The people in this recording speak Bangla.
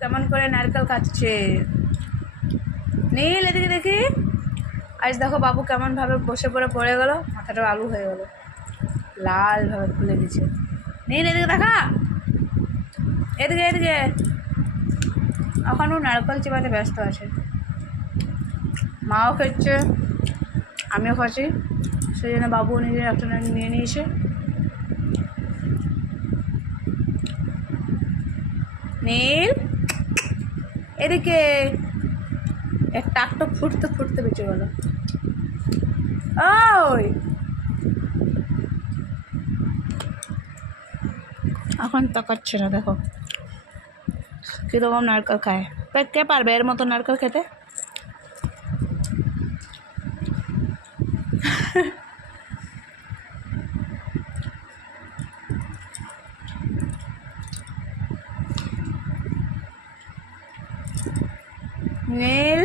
কেমন করে নারকেল খাচ্ছে। নীল এদিকে দেখি। আজ দেখো বাবু কেমনভাবে বসে পড়ে গেল, মাথাটা আলু হয়ে গেল, লালভাবে ফুলে গেছে। নীল এদিকে দেখা, এদিকে এদিকে। এখনও নারকেল চিবাতে ব্যস্ত আছে। মাও খাচ্ছে, আমিও খাচ্ছি, সেই জন্য বাবু নিজের একটা নিয়ে নিয়েছে। নীল এদিকে, একটা একটা ফুটতে ফুটতে বেঁচে গেল। ওই এখন তাকাচ্ছে না, দেখো কীরকম নারকেল খায়। কে পারবে এর মতো নারকেল খেতে? নীল